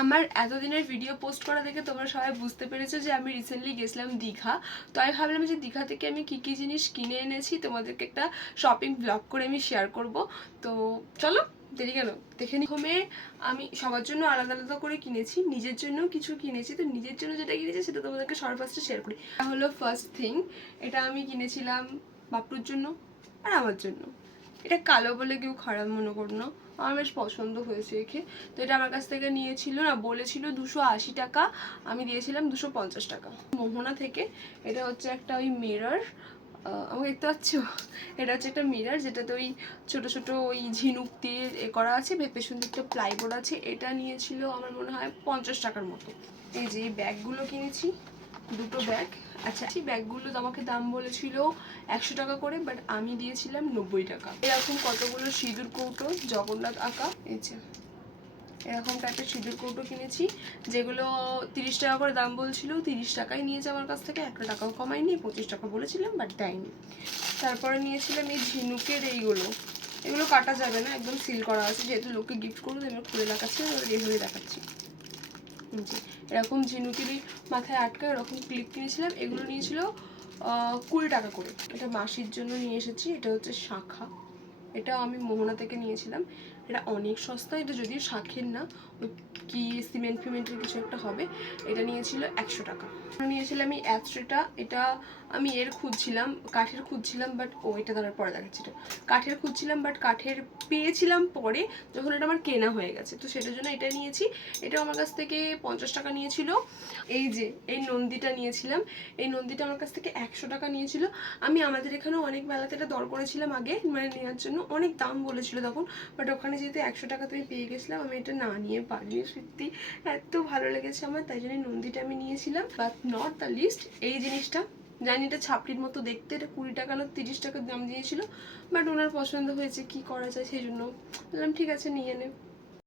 আমার এতদিনের video post করা দেখে তোমরা সবাই বুঝতে পেরেছো যে আমি রিসেন্টলি গেছিলাম দীঘা। তো আমি ভাবলাম যে দীঘা থেকে আমি কী কী জিনিস কিনে এনেছি তোমাদেরকে একটা শপিং ব্লগ করে আমি শেয়ার করব। তো চলো দেরি কেন দেখে নি। হোমে আমি সবার জন্য আলাদা আলাদা করে কিনেছি, নিজের জন্যও কিছু কিনেছি। তো নিজের জন্য যেটা কিনেছি সেটা তোমাদেরকে সবার ফার্স্টে শেয়ার করি। এটা হলো ফার্স্ট থিং, এটা আমি কিনেছিলাম বাপরুর জন্য আর আমার জন্য। এটা কালো বলে কেউ খারাপ মনে করো না, আমার বেশ পছন্দ হয়েছে দেখে। তো এটা আমার কাছ থেকে নিয়েছিল না, বলেছিল 280 টাকা, আমি দিয়েছিলাম 250 টাকা মোহনা থেকে। এটা হচ্ছে একটা ওই মিরর, আমাকে দেখতে পাচ্ছ, এটা হচ্ছে একটা মিরর যেটাতে ওই ছোটো ছোটো ওই ঝিনুক দিয়ে এ করা আছে, পেছন দিকটা প্লাইবোর্ড আছে। এটা নিয়েছিল আমার মনে হয় 50 টাকার মতো। এই যে এই ব্যাগগুলো কিনেছি, দুটো ব্যাগ। আচ্ছা এই ব্যাগগুলো আমাকে দাম বলেছিল 100 টাকা করে, বাট আমি দিয়েছিলাম 90 টাকা। এরকম কতগুলো সিঁদুর কৌটো জগন্নাথ আঁকা, এই যে এরকম টাইপের সিঁদুর কৌটো কিনেছি, যেগুলো 30 টাকা করে দাম বলছিল, 30 টাকায় নিয়েছে আমার কাছ থেকে, 1 টাকাও কমায়নি। 25 টাকা বলেছিলাম বাট দেয়নি। তারপরে নিয়েছিলাম এই ঝিনুকের এইগুলো, এগুলো কাটা যাবে না, একদম সিল করা আছে, যেহেতু লোককে গিফট করবো এবার খুলে দেখাচ্ছি, এভাবে দেখাচ্ছি। জি এরকম ঝিনুকেরই মাথায় আটকা এরকম ক্লিপ কিনেছিলাম, এগুলো নিয়েছিল 20 টাকা করে। এটা মাসির জন্য নিয়ে এসেছি, এটা হচ্ছে শাঁখা, এটাও আমি মোহনা থেকে নিয়েছিলাম। এটা অনেক সস্তা, এটা যদিও শাঁখের না, ওই কি সিমেন্ট ফিমেন্টের কিছু একটা হবে। এটা নিয়েছিল 100 টাকা। নিয়েছিলাম এই অ্যাস্ট্রেটা, এটা আমি এর খুঁজছিলাম, কাঠের খুঁজছিলাম, বাট ও এটা ধরার পরে দেখাচ্ছি। এটা কাঠের খুঁজছিলাম বাট কাঠের পেয়েছিলাম পরে, যখন এটা আমার কেনা হয়ে গেছে, তো সেটার জন্য এটা নিয়েছি। এটাও আমার কাছ থেকে 50 টাকা নিয়েছিল। এই যে এই নন্দীটা নিয়েছিলাম, এই নন্দীটা আমার কাছ থেকে 100 টাকা নিয়েছিল। আমি আমাদের এখানেও অনেক মেলাতে এটা দর করেছিলাম আগে, মানে নেওয়ার জন্য অনেক দাম বলেছিল তখন, বাট ওখানে যেহেতু 100 টাকা তুমি পেয়ে গেছিলাম, আমি এটা না নিয়ে পারিনি। সত্যি এত ভালো লেগেছে আমার, তাই জন্য নন্দীটা আমি নিয়েছিলাম। বাট নট দ্য লিস্ট এই জিনিসটা, জানি এটা ছাপড়ির মতো দেখতে, এটা 20 টাকা না 30 টাকার দাম দিয়েছিল, বাট ওনার পছন্দ হয়েছে, কি করা যায়, সেই জন্য বললাম ঠিক আছে নিয়ে নে।